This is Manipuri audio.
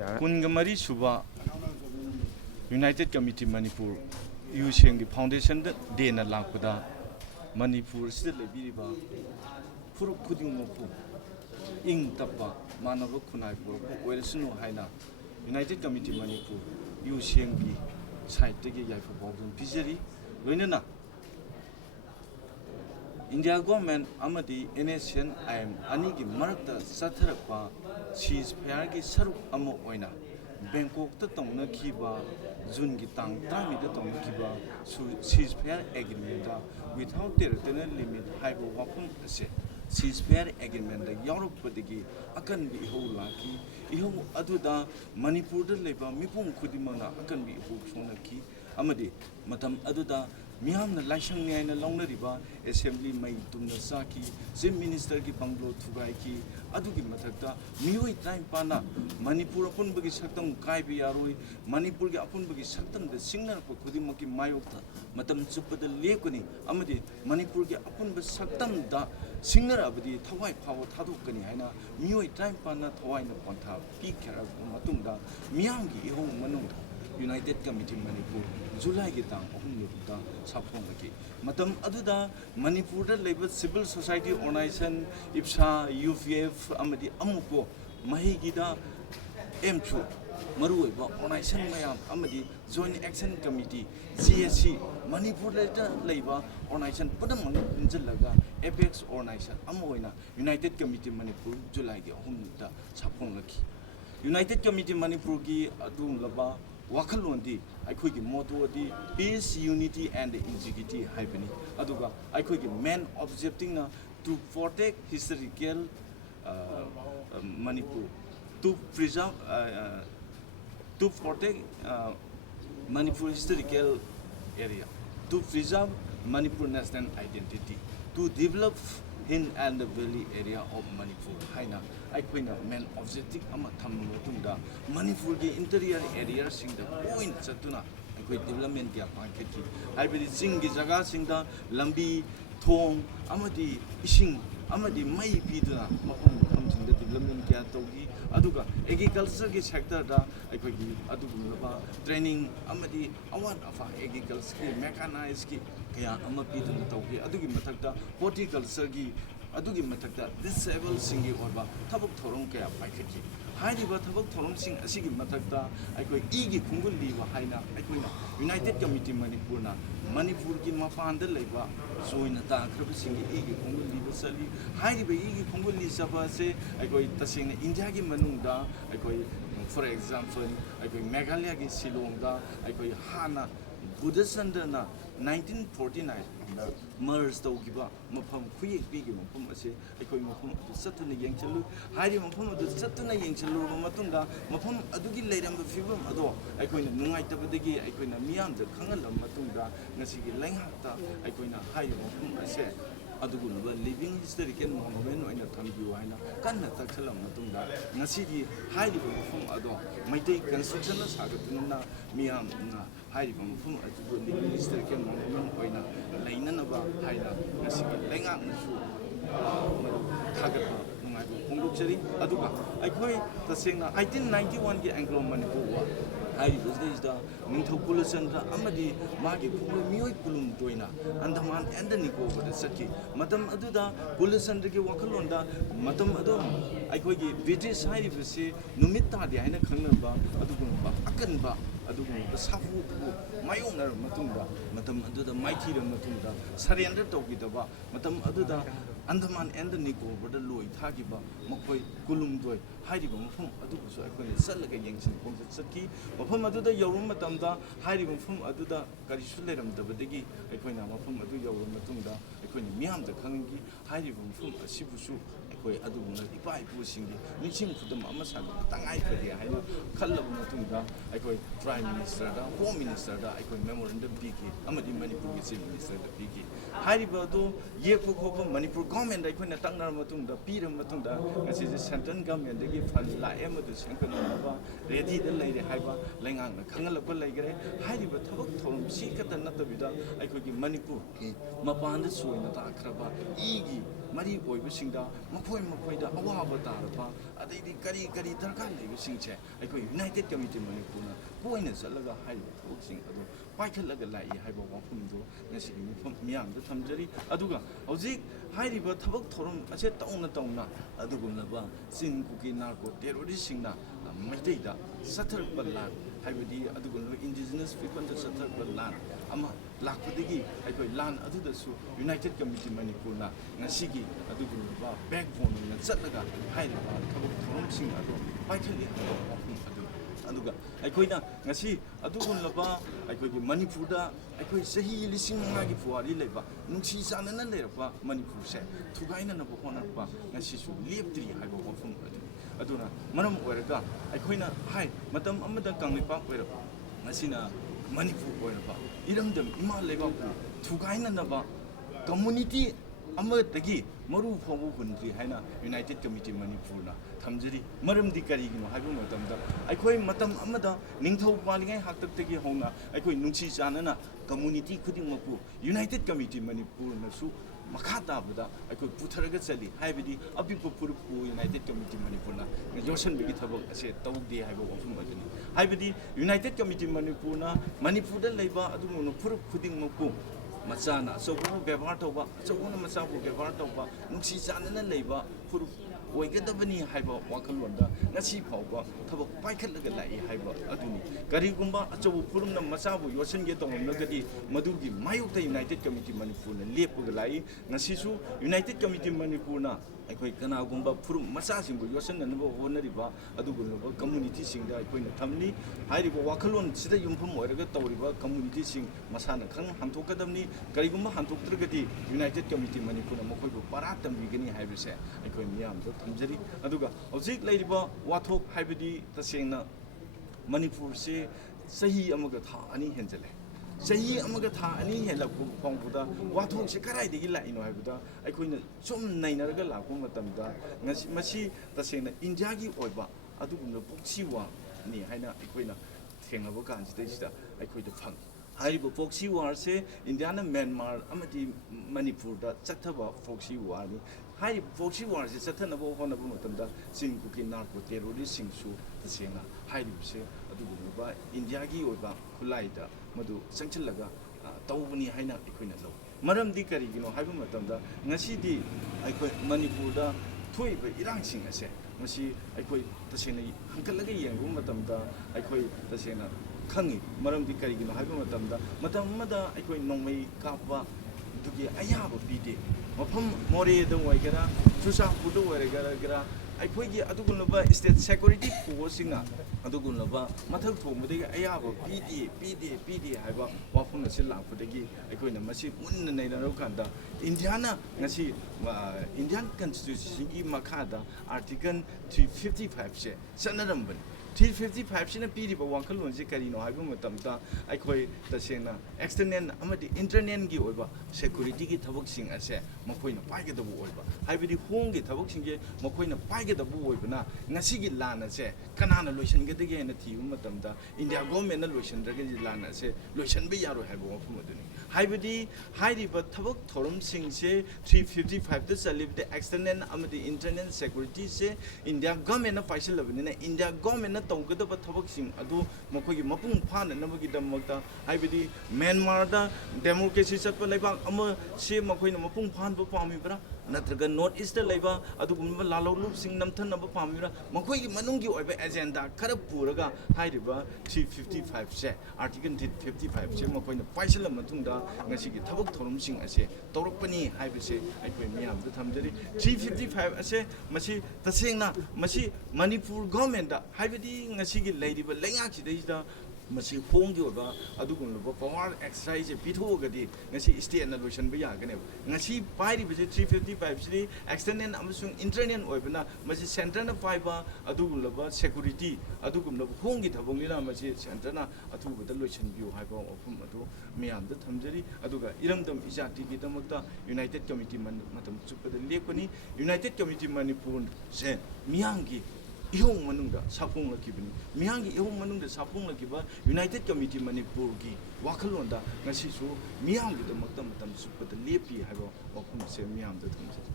Kungamari suba United Committee Manipur UCM the Foundation Day na Lakuda Manipur still Biriba Puru Kuding Mopu Ing Tapa Manava Kunai Puru Welsunu Haina United Committee Manipur UCM B side Tegi Yafu Bogdan Pizeri Winena India government Amadi NSN I am Anigi Marta Satarapa she's Piagi Saru Amo Oina Bangkok the Tona Kiba Zungi Tang Tami the Tona Kiba she's fair agreement without territorial limit Hypo Wapham Asset she's fair agreement the Europe Padigi Akan be whole lucky Iho Aduda Manipur the labor Mipum Kudimana Akan be Sonaki Amadi Matam Aduda Miham the Lashang Niana Longa Riba, Assembly May Tumnasaki, Sim Minister Ki Banglo Tugaiki, Aduki Matata, Miwi Time Pana, Manipur upon Bagi Satam Kai Biarui, Manipur upon Bagi Satam, the singer for Kudimaki Mayota, Matam Super the Lekuni, Amadi, Manipur upon the Satam da, singer Abdi, Tawai Power Tadukani, Hana, Miwi Time Pana, Tawai no Ponta, Pikara, Matunda, Miyangi, Home Manunda. United Committee Manipur, July Gitang, Ohunta, Sapongaki. Matam Aduda, Manipur Labor Civil Society Organization, IPSA, UVF, Amadi Amuko, Mahigida, M2, Maru, Organization Mayam, Amadi, Joint Action Committee, CSC, Manipur Labor Organization, Padamon, Injalaga, Apex Organization, Amoina, United Committee Manipur, July Ohunta, Sapongaki. United Committee Manipur Gi Adum Laba. Wakalondi, I could get motto the peace, unity, and integrity. Hypeni. Aduga, I could get man objecting to protect historical Manipur, to preserve, to protect Manipur historical area, to preserve Manipur national identity, to develop in and the valley area of Manipur. Haina, I could man objective Amatamutunda, Manipur the interior area sing the point Satuna, I could development their pankaki. I will sing Gizaga sing the Lambi, Tong, Amadi, Ishing, Amadi, Mai Piduna, comes in the development care togi, Aduga, agriculture sector, I could give Aduga training, Amadi, Awad of agriculture, mechanized, Kaya Amapiduna Togi, Adugi Matata, horticulture. Adugi Matata, disabled singi orba, Tabak Thoram Kaya Paikaki. Haidiba Tabak Thoram sing Asigi Matata, I could Igi Kungul Liva Haina, I could United Committee Manipurna, Manipur Mafanda Leva, so in a dark singi Igi Kungul Liva Sali, Haidiba Igi Kungul Lisaba say, I could Tasing Indiagi Manunda, I could, for example, I could Meghalaya Silonga, I could Hana, Buddhasandana, 1949. Mers to give up Mopam quick big Mopum, I call Mopum to Saturn Yang Chalu, hiding Mopum to Saturn Yang Chalu, Matunda, Mopum Adugi laid on the fever Ado, I call Nungai Tabadigi, I call Miam, the Kangal Matunda, Nasiki Langhata, I call high Mopum, I said. Adugun, living historical moment when you come to Ina, Kanata Kalam Matunda, Nasidi, hiding from Ado, my take construction as Hagatuna, Miam, hiding from Adu, living historical moment when Lainanaba, Haida, Nasiki, Langa, Tagapa, Punguchari, Aduga. I call the singer 1991 Anglo Manipur. I was the Joychandra Amadi, Magi, Pulu, Pulum Doina, and the man and the Nico for the Saki, Madam Aduda, Pulisandri Wakalonda, Madam Adom. I call you British side if you say Numita, the Hina Kanaba, Adugumba, Akanba, Adugum, the Safu, my owner Matunda, Madam Aduda, Mighty Matunda, Surrender Tokitaba, Madam Aduda, Andaman and the Nico, but the Louis Tagiba, Mokoi, Kulum Doi, hiding from Aduku, so I call it Salaga Yanks and Saki, Wapam Aduda Yorumatamda, hiding from Aduda, Karisulam, the Badegi, I call Wapam Adu Yorumatunda, I call Miam the Kangi, hiding from a Sibusu. Aduna, if I pushing the mixing for the Mamasang, Tangai for the Hina, Kala Matunda, I call Prime Minister, Home Minister, I call Memorandum Piki, Amadi Manipur Minister, the Piki. Haribado, Yeko, Manipur government, I call Tanga Matunda, Peter Matunda, as is the central government, they give funds like Emma the Sankanava, ready the lady Haiba, Langang, Kangalapa Lagre, Hariba Tabak, Sikata Natavida, I could give Manipur, Mapanda Suina Takraba, Igi. ꯃꯔꯤ ꯑꯣꯏꯕꯁꯤꯡꯗ ꯃꯈꯣꯏꯗ ꯑꯋꯥꯕ ꯇꯥꯔꯕ ꯑꯗꯩꯗꯤ ꯀꯔꯤ ꯗꯔꯀꯥꯔ ꯂꯩꯕꯁꯤꯡꯁꯦ ꯑꯩꯈꯣꯏ ꯌꯨꯅꯥꯏꯇꯦꯠ ꯀꯝꯃꯤꯇꯤ ꯃꯅꯤꯄꯨꯔꯅ ꯇꯣꯏꯅ ꯆꯠꯂꯒ ꯍꯥꯏꯔꯤꯕ ꯊꯕꯛꯁꯤꯡ ꯑꯗꯨ ꯄꯥꯏꯈꯠꯂꯒ ꯂꯥꯛꯏ ꯍꯥꯏꯕ ꯋꯥꯐꯝꯗꯨ ꯉꯁꯤꯒꯤ ꯃꯤꯌꯥꯝꯗ ꯊꯝꯖꯔꯤ ꯑꯗꯨꯒ ꯍꯧꯖꯤꯛ ꯍꯥꯏꯔꯤꯕ ꯊꯕꯛ ꯊꯧꯔꯝ ꯑꯁꯦ ꯇꯧꯅ ꯑꯗꯨꯒꯨꯝꯂꯕ ꯆꯤꯡ ꯀꯨꯀꯤ ꯅꯥꯔꯀꯣ ꯇꯦꯔꯣꯔꯤꯁꯁꯤꯡꯅ ꯃꯩꯇꯩꯗ ꯆꯠꯊꯔꯛꯄ ꯂꯥꯟ ꯍꯥꯏꯕꯗꯤ ꯑꯗꯨꯒꯨꯝꯂꯕ ꯏꯟꯗꯤꯖꯤꯅꯁ ꯄꯤꯄꯜꯗ ꯆꯠꯊꯔꯛꯄ ꯂꯥꯟ ꯑꯃ ꯂꯥꯛꯄꯗꯒꯤ ꯑꯩꯈꯣꯏ ꯂꯥꯟ ꯑꯗꯨꯗꯁꯨ ꯌꯨꯅꯥꯏꯇꯦꯠ ꯀꯝꯃꯤꯇꯤ ꯃꯅꯤꯄꯨꯔꯅ ꯉꯁꯤꯒꯤ ꯑꯗꯨꯒꯨꯝꯂꯕ ꯕꯦꯛꯕꯣꯟ ꯑꯣꯏꯅ ꯆꯠꯂꯒ ꯍꯥꯏꯔꯤꯕ ꯊꯕꯛ ꯊꯧꯔꯝꯁꯤꯡ ꯑꯗꯨ ꯄꯥꯏꯈꯠꯂꯤ ꯍꯥꯏꯕ ꯋꯥꯐꯝ ꯑꯗꯨ ꯑꯗꯨꯒ ꯑꯩꯈꯣꯏꯅ ꯉꯁꯤ ꯑꯗꯨꯒꯨꯝꯂꯕ ꯑꯩꯈꯣꯏꯒꯤ ꯃꯅꯤꯄꯨꯔꯗ ꯑꯩꯈꯣꯏ ꯆꯍꯤ 5,000ꯒꯤ ꯄꯨꯋꯥꯔꯤ ꯂꯩꯕ ꯅꯨꯡꯁꯤ ꯆꯥꯟꯅꯅ ꯂꯩꯔꯛꯄ ꯃꯅꯤꯄꯨꯔꯁꯦ ꯊꯨꯒꯥꯏꯅꯅꯕ ꯍꯣꯠꯅꯔꯛꯄ ꯉꯁꯤꯁꯨ ꯂꯦꯞꯇ꯭ꯔꯤ ꯍꯥꯏꯕ ꯋꯥꯐꯝ ꯑꯗꯨꯅꯤ ꯑꯗꯨꯅ ꯃꯔꯝ ꯑꯣꯏꯔꯒ ꯑꯩꯈꯣꯏꯅ ꯃꯇꯝ ꯑꯃꯗ ꯀꯪꯂꯩꯄꯥꯛ ꯑꯣꯏꯔꯕ ꯉꯁꯤꯅ ꯃꯅꯤꯄꯨꯔ ꯑꯣꯏꯔꯕ ꯏꯔꯝꯗꯝ ꯏꯃꯥ ꯂꯩꯕꯥꯛꯄꯨ ꯊꯨꯒꯥꯏꯅꯅꯕ ꯀꯝꯃꯨꯅꯤꯇꯤ ꯑꯃꯗꯒꯤ ꯃꯔꯨ ꯐꯥꯎꯕ ꯍꯨꯟꯗ꯭ꯔꯤ ꯍꯥꯏꯅ ꯌꯨꯅꯥꯏꯇꯦꯠ ꯀꯝꯃꯤꯇꯤ ꯃꯅꯤꯄꯨꯔꯅ ꯊꯝꯖꯔꯤ ꯃꯔꯝꯗꯤ ꯀꯔꯤꯒꯤꯅꯣ ꯍꯥꯏꯕ ꯃꯇꯝꯗ ꯑꯩꯈꯣꯏ ꯃꯇꯝ ꯑꯃꯗ ꯅꯤꯡꯊꯧ ꯄꯥꯜꯂꯤꯉꯩ ꯍꯥꯛꯇꯛꯇꯒꯤ ꯍꯧꯅ ꯑꯩꯈꯣꯏ ꯅꯨꯡꯁꯤ ꯆꯥꯟꯅꯅ ꯀꯝꯃꯨꯅꯤꯇꯤ ꯈꯨꯗꯤꯡꯃꯛꯄꯨ ꯌꯨꯅꯥꯏꯇꯦꯠ ꯀꯝꯃꯤꯇꯤ ꯃꯅꯤꯄꯨꯔꯅꯁꯨ ꯃꯈꯥ ꯇꯥꯕꯗ ꯑꯩꯈꯣꯏ ꯄꯨꯊꯔꯒ ꯆꯠꯂꯤ ꯍꯥꯏꯕꯗꯤ ꯑꯄꯤꯛꯄ ꯐꯨꯔꯨꯞꯄꯨ ꯌꯨꯅꯥꯏꯇꯦꯠ ꯀꯝꯃꯤꯇꯤ ꯃꯅꯤꯄꯨꯔꯅ ꯌꯣꯠꯁꯤꯟꯕꯒꯤ ꯊꯕꯛ ꯑꯁꯦ ꯇꯧꯗꯦ ꯍꯥꯏꯕ ꯋꯥꯐꯝ ꯑꯗꯨꯅꯤ ꯍꯥꯏꯕꯗꯤ ꯌꯨꯅꯥꯏꯇꯦꯠ ꯀꯝꯃꯤꯇꯤ ꯃꯅꯤꯄꯨꯔꯅ ꯃꯅꯤꯄꯨꯔꯗ ꯂꯩꯕ ꯑꯗꯨꯒꯨꯝꯂꯕ ꯐꯨꯔꯨꯞ ꯈꯨꯗꯤꯡꯃꯛꯄꯨ ꯃꯆꯥꯅ ꯑꯆꯧꯕꯕꯨ ꯕꯦꯕꯥꯔ ꯇꯧꯕ ꯑꯆꯧꯕꯅ ꯃꯆꯥꯕꯨ ꯕꯦꯕꯥꯔ ꯇꯧꯕ ꯅꯨꯡꯁꯤ ꯆꯥꯟꯅꯅ ꯂꯩꯕ ꯐꯨꯔꯨꯞ ꯑꯣꯏꯒꯗꯕꯅꯤ ꯍꯥꯏꯕ ꯋꯥꯈꯜꯂꯣꯟꯗ ꯉꯁꯤ ꯐꯥꯎꯕ ꯊꯕꯛ ꯄꯥꯏꯈꯠꯂꯒ ꯂꯥꯛꯏ ꯍꯥꯏꯕ ꯑꯗꯨꯅꯤ ꯀꯔꯤꯒꯨꯝꯕ ꯑꯆꯧꯕ ꯐꯨꯔꯨꯞꯅ ꯃꯆꯥꯕꯨ ꯌꯣꯠꯁꯤꯟꯒꯦ ꯇꯧꯔꯝꯂꯒꯗꯤ ꯃꯗꯨꯒꯤ ꯃꯥꯌꯣꯛꯇ ꯌꯨꯅꯥꯏꯇꯦꯠ ꯀꯝꯃꯤꯇꯤ ꯃꯅꯤꯄꯨꯔꯅ ꯂꯦꯞꯄꯒ ꯂꯥꯛꯏ ꯉꯁꯤꯁꯨ ꯌꯨꯅꯥꯏꯇꯦꯠ ꯀꯝꯃꯤꯇꯤ ꯃꯅꯤꯄꯨꯔꯅ ꯑꯩꯈꯣꯏ ꯀꯅꯥꯒꯨꯝꯕ ꯐꯨꯔꯨꯞ ꯃꯆꯥꯁꯤꯡꯕꯨ ꯌꯣꯠꯁꯤꯟꯅꯅꯕ ꯍꯣꯠꯅꯔꯤꯕ ꯑꯗꯨꯒꯨꯝꯂꯕ ꯀꯝꯃꯨꯅꯤꯇꯤꯁꯤꯡꯗ ꯑꯩꯈꯣꯏꯅ ꯊꯝꯂꯤ ꯍꯥꯏꯔꯤꯕ ꯋꯥꯈꯜꯂꯣꯟꯁꯤꯗ ꯌꯨꯝꯐꯝ ꯑꯣꯏꯔꯒ ꯇꯧꯔꯤꯕ ꯀꯝꯃꯨꯅꯤꯇꯤꯁꯤꯡ ꯃꯁꯥꯅ ꯍꯟꯗꯣꯛꯀꯗꯕꯅꯤ ꯀꯔꯤꯒꯨꯝꯕ ꯍꯟꯗꯣꯛꯇ꯭ꯔꯒꯗꯤ ꯌꯨꯅꯥꯏꯇꯦꯠ ꯀꯝꯃꯤꯇꯤ ꯃꯅꯤꯄꯨꯔꯅ ꯃꯈꯣꯏꯕꯨ ꯄꯔꯥ ꯇꯝꯕꯤꯒꯅꯤ ꯍꯥꯏꯕꯁꯦ ꯑꯩꯈꯣꯏ ꯃꯤꯌꯥꯝꯗ ꯊꯝꯖꯔꯤ ꯑꯗꯨꯒ ꯍꯧꯖꯤꯛ ꯂꯩꯔꯤꯕ ꯋꯥꯊꯣꯛ ꯍꯥꯏꯕꯗꯤ ꯇꯁꯦꯡꯅ ꯃꯅꯤꯄꯨꯔꯁꯦ ꯆꯍꯤ ꯑꯃꯒ ꯊꯥ 2 ꯍꯦꯟꯖꯜꯂꯦ ꯆꯍꯤ ꯑꯃꯒ ꯊꯥ 2 ꯍꯦꯜꯂꯛꯄ ꯐꯥꯎꯕꯗ ꯋꯥꯊꯣꯛꯁꯦ ꯀꯗꯥꯏꯗꯒꯤ ꯂꯥꯛꯏꯅꯣ ꯍꯥꯏꯕꯗ ꯑꯩꯈꯣꯏꯅ ꯁꯨꯝ ꯅꯩꯅꯔꯒ ꯂꯥꯛꯄ ꯃꯇꯝꯗ ꯃꯁꯤ ꯇꯁꯦꯡꯅ ꯏꯟꯗꯤꯌꯥꯒꯤ ꯑꯣꯏꯕ ꯑꯗꯨꯒꯨꯝꯂꯕ ꯄꯣꯛꯁꯤ ꯋꯥꯔꯅꯤ ꯍꯥꯏꯅ ꯑꯩꯈꯣꯏꯅ ꯊꯦꯡꯅꯕ ꯀꯥꯟꯁꯤꯗꯩꯁꯤꯗ ꯑꯩꯈꯣꯏꯗ ꯐꯪꯉꯤ ꯍꯥꯏꯔꯤꯕ ꯄꯣꯛꯁꯤ ꯋꯥꯔꯁꯦ ꯏꯟꯗꯤꯌꯥꯅ ꯃ꯭ꯌꯥꯟꯃꯥꯔ ꯑꯃꯗꯤ ꯃꯅꯤꯄꯨꯔꯗ ꯆꯠꯊꯕ ꯄꯣꯛꯁꯤ ꯋꯥꯔꯅꯤ ꯍꯥꯏꯔꯤꯕ ꯄꯣꯛꯁꯤ ꯋꯥꯔꯁꯦ ꯆꯠꯊꯅꯕ ꯍꯣꯠꯅꯕ ꯃꯇꯝꯗ ꯆꯤꯡ ꯀꯨꯀꯤ ꯅꯥꯔꯀꯣ ꯇꯦꯔꯣꯔꯤꯁꯁꯤꯡꯁꯨ ꯇꯁꯦꯡꯅ ꯍꯥꯏꯔꯤꯕꯁꯦ ꯑꯗꯨꯒꯨꯝꯂꯕ ꯏꯟꯗꯤꯌꯥꯒꯤ ꯑꯣꯏꯕ ꯈꯨꯠꯂꯥꯏꯗ ꯃꯗꯨ ꯆꯪꯁꯤꯜꯂꯒ ꯇꯧꯕꯅꯤ ꯍꯥꯏꯅ ꯑꯩꯈꯣꯏꯅ ꯂꯧꯏ ꯃꯔꯝꯗꯤ ꯀꯔꯤꯒꯤꯅꯣ ꯍꯥꯏꯕ ꯃꯇꯝꯗ ꯉꯁꯤꯗꯤ ꯑꯩꯈꯣꯏ ꯃꯅꯤꯄꯨꯔꯗ ꯊꯣꯛꯏꯕ ꯏꯔꯥꯡꯁꯤꯡ ꯑꯁꯦ ꯃꯁꯤ ꯑꯩꯈꯣꯏ ꯇꯁꯦꯡꯅ ꯍꯟꯀꯠꯂꯒ ꯌꯦꯡꯕ ꯃꯇꯝꯗ ꯑꯩꯈꯣꯏ ꯇꯁꯦꯡꯅ ꯈꯪꯉꯤ ꯃꯔꯝꯗꯤ ꯀꯔꯤꯒꯤꯅꯣ ꯍꯥꯏꯕ ꯃꯇꯝꯗ ꯃꯇꯝ ꯑꯃꯗ ꯑꯩꯈꯣꯏ ꯅꯣꯡꯃꯩ ꯀꯥꯞꯄ ꯑꯗꯨꯒꯤ ꯑꯌꯥꯕ ꯄꯤꯗꯦ ꯃꯐꯝ ꯃꯣꯔꯦꯗ ꯑꯣꯏꯒꯦꯔꯥ ꯆꯨꯔꯆꯥꯟꯄꯨꯔꯗ ꯑꯣꯏꯒꯦꯔꯥ ꯑꯩꯈꯣꯏꯒꯤ ꯑꯗꯨꯒꯨꯝꯂꯕ ꯏꯁꯇꯦꯠ ꯁꯦꯀꯨꯔꯤꯇꯤ ꯐꯣꯔꯁꯁꯤꯡꯅ ꯑꯗꯨꯒꯨꯝꯂꯕ ꯃꯊꯛ ꯊꯣꯡꯕꯗꯒꯤ ꯑꯌꯥꯕ ꯄꯤꯗꯦ ꯍꯥꯏꯕ ꯋꯥꯐꯝ ꯑꯁꯤ ꯂꯥꯛꯄꯗꯒꯤ ꯑꯩꯈꯣꯏꯅ ꯃꯁꯤ ꯃꯨꯟꯅ ꯅꯩꯅꯔꯕ ꯀꯥꯟꯗ ꯏꯟꯗꯤꯌꯥꯅ ꯉꯁꯤ ꯏꯟꯗꯤꯌꯥꯟ ꯀꯟꯁꯇꯤꯇ꯭ꯌꯨꯁꯟꯒꯤ ꯃꯈꯥꯗ ꯑꯥꯔꯇꯤꯀꯜ 355ꯁꯦ ꯆꯠꯅꯔꯝꯕꯅꯤ 355ꯁꯤꯅ ꯄꯤꯔꯤꯕ ꯋꯥꯈꯜꯂꯣꯟꯁꯤ ꯀꯔꯤꯅꯣ ꯍꯥꯏꯕ ꯃꯇꯝꯗ ꯑꯩꯈꯣꯏ ꯇꯁꯦꯡꯅ ꯑꯦꯛꯁꯇꯔꯅꯦꯜ ꯑꯃꯗꯤ ꯏꯟꯇꯔꯅꯦꯜꯒꯤ ꯑꯣꯏꯕ ꯁꯦꯀꯨꯔꯤꯇꯤꯒꯤ ꯊꯕꯛꯁꯤꯡ ꯑꯁꯦ ꯃꯈꯣꯏꯅ ꯄꯥꯏꯒꯗꯕ ꯑꯣꯏꯕ ꯍꯥꯏꯕꯗꯤ ꯍꯣꯝꯒꯤ ꯊꯕꯛꯁꯤꯡꯁꯦ ꯃꯈꯣꯏꯅ ꯄꯥꯏꯒꯗꯕ ꯑꯣꯏꯕꯅ ꯉꯁꯤꯒꯤ ꯂꯥꯟ ꯑꯁꯦ ꯀꯅꯥꯅ ꯂꯣꯏꯁꯤꯟꯒꯗꯒꯦ ꯍꯥꯏꯅ ꯊꯤꯕ ꯃꯇꯝꯗ ꯏꯟꯗꯤꯌా ꯒꯣꯔꯃꯦꯟꯅ ꯂꯣꯏꯁꯤꯟꯗ꯭ꯔꯒꯗꯤ ꯂꯥꯟ ꯑꯁꯦ ꯂꯣꯏꯁꯤꯟꯕ ꯌꯥꯔꯣꯏ ꯍꯥꯏꯕ ꯋꯥꯐꯝ ꯑꯗꯨꯅꯤ ꯍꯥꯏꯕꯗꯤ ꯍꯥꯏꯔꯤꯕ ꯊꯕꯛ ꯊꯧꯔꯝꯁꯤꯡꯁꯦ 355ꯗ ꯆꯜꯂꯤꯕꯗ ꯑꯦꯛꯁꯇꯔꯅꯦꯜ ꯑꯃꯗꯤ ꯏꯟꯇꯔꯅꯦꯜ ꯁꯦꯀꯨꯔꯤꯇꯤꯁꯦ ꯏꯟꯗꯤꯌꯥ ꯒꯣꯔꯃꯦꯟꯅ ꯄꯥꯏꯁꯤꯜꯂꯕꯅꯤꯅ ꯏꯟꯗꯤꯌꯥ ꯒꯣꯔꯃꯦꯟꯅ ꯇꯧꯒꯗꯕ ꯊꯕꯛꯁꯤꯡ ꯑꯗꯨ ꯃꯈꯣꯏꯒꯤ ꯃꯄꯨꯡ ꯐꯥꯅꯅꯕꯒꯤꯗꯃꯛꯇ ꯍꯥꯏꯕꯗꯤ ꯃ꯭ꯌꯥꯟꯃꯥꯔꯗ ꯗꯦꯃꯣꯀ꯭ꯔꯦꯁꯤ ꯆꯠꯄ ꯂꯩꯕꯥꯛ ꯑꯃꯁꯦ ꯃꯈꯣꯏꯅ ꯃꯄꯨꯡ ꯐꯥꯍꯟꯕ ꯄꯥꯝꯃꯤꯕ꯭ꯔꯥ ꯅꯠꯇ꯭ꯔꯒ ꯅꯣꯔꯠ ꯏꯁꯇ ꯂꯩꯕ ꯑꯗꯨꯒꯨꯝꯂꯕ ꯂꯥꯜꯍꯧꯂꯨꯞꯁꯤꯡ ꯅꯝꯊꯅꯕ ꯄꯥꯝꯃꯤꯕ꯭ꯔꯥ ꯃꯈꯣꯏꯒꯤ ꯃꯅꯨꯡꯒꯤ ꯑꯣꯏꯕ ꯑꯦꯖꯦꯟꯗꯥ ꯈꯔ ꯄꯨꯔꯒ ꯍꯥꯏꯔꯤꯕ 355ꯁꯦ ꯑꯥꯔꯇꯤꯀꯜ 355ꯁꯦ ꯃꯈꯣꯏꯅ ꯄꯥꯏꯁꯤꯜꯂ ꯃꯇꯨꯡꯗ ꯉꯁꯤꯒꯤ ꯊꯕꯛ ꯊꯧꯔꯝꯁꯤꯡ ꯑꯁꯦ ꯇꯧꯔꯛꯄꯅꯤ ꯍꯥꯏꯕꯁꯦ ꯑꯩꯈꯣꯏ ꯃꯤꯌꯥꯝꯗ ꯊꯝꯖꯔꯤ 355 ꯑꯁꯦ ꯃꯁꯤ ꯇꯁꯦꯡꯅ ꯃꯁꯤ ꯃꯅꯤꯄꯨꯔ ꯒꯣꯔꯃꯦꯟꯗ ꯍꯥꯏꯕꯗꯤ ꯉꯁꯤꯒꯤ ꯂꯩꯔꯤꯕ ꯂꯩꯉꯥꯛꯁꯤꯗꯩꯁꯤꯗ ꯃꯁꯤ ꯍꯣꯡꯒꯤ ꯑꯣꯏꯕ ꯑꯗꯨꯒꯨꯝꯂꯕ ꯄꯋꯥꯔ ꯑꯦꯛꯁꯔꯁꯥꯏꯖꯁꯦ ꯄꯤꯊꯣꯛꯑꯒꯗꯤ ꯉꯁꯤ ꯏꯁꯇꯦꯠꯅ ꯂꯣꯏꯁꯤꯟꯕ ꯌꯥꯒꯅꯦꯕ ꯉꯁꯤ ꯄꯥꯏꯔꯤꯕꯁꯤ 355ꯁꯤꯗꯤ ꯑꯦꯛꯁꯇꯔꯅꯦꯜ ꯑꯃꯁꯨꯡ ꯏꯟꯇꯔꯅꯦꯜ ꯑꯣꯏꯕꯅ ꯃꯁꯤ ꯁꯦꯟꯇꯔꯅ ꯄꯥꯏꯕ ꯑꯗꯨꯒꯨꯝꯂꯕ ꯁꯦꯀꯨꯔꯤꯇꯤ ꯑꯗꯨꯒꯨꯝꯂꯕ ꯍꯣꯡꯒꯤ ꯊꯕꯛꯅꯤꯅ ꯃꯁꯤ ꯁꯦꯟꯇꯔꯅ ꯑꯊꯨꯕꯗ ꯂꯣꯏꯁꯤꯟꯕꯤꯌꯨ ꯍꯥꯏꯕ ꯋꯥꯐꯝ ꯑꯗꯨ ꯃꯤꯌꯥꯝꯗ ꯊꯝꯖꯔꯤ ꯑꯗꯨꯒ ꯏꯔꯝꯗꯝ ꯏꯖꯥꯇꯤꯒꯤꯗꯃꯛꯇ ꯌꯨꯅꯥꯏꯇꯦꯠ ꯀꯝꯃꯤꯇꯤ ꯃꯇꯝ ꯆꯨꯞꯄꯗ ꯂꯦꯞꯀꯅꯤ ꯌꯨꯅꯥꯏꯇꯦꯠ ꯀꯝꯃꯤꯇꯤ ꯃꯅꯤꯄꯨꯔꯁꯦ ꯃꯤꯌꯥꯝꯒꯤ ꯏꯍꯧ ꯃꯅꯨꯡꯗ ꯁꯥꯐꯣꯡꯂꯛꯈꯤꯕꯅꯤ ꯃꯤꯌꯥꯝꯒꯤ ꯏꯍꯧ ꯃꯅꯨꯡꯗ ꯁꯥꯐꯣꯡꯂꯛꯈꯤꯕ ꯌꯨꯅꯥꯏꯇꯦꯠ ꯀꯝꯃꯤꯇꯤ ꯃꯅꯤꯄꯨꯔꯒꯤ ꯋꯥꯈꯜꯂꯣꯟꯗ ꯉꯁꯤꯁꯨ ꯃꯤꯌꯥꯝꯒꯤꯗꯃꯛꯇ ꯃꯇꯝ ꯆꯨꯞꯄꯗ ꯂꯦꯞꯄꯤ ꯍꯥꯏꯕ ꯋꯥꯐꯝ ꯑꯁꯦ ꯃꯤꯌꯥꯝꯗ ꯊꯝꯖꯔꯤ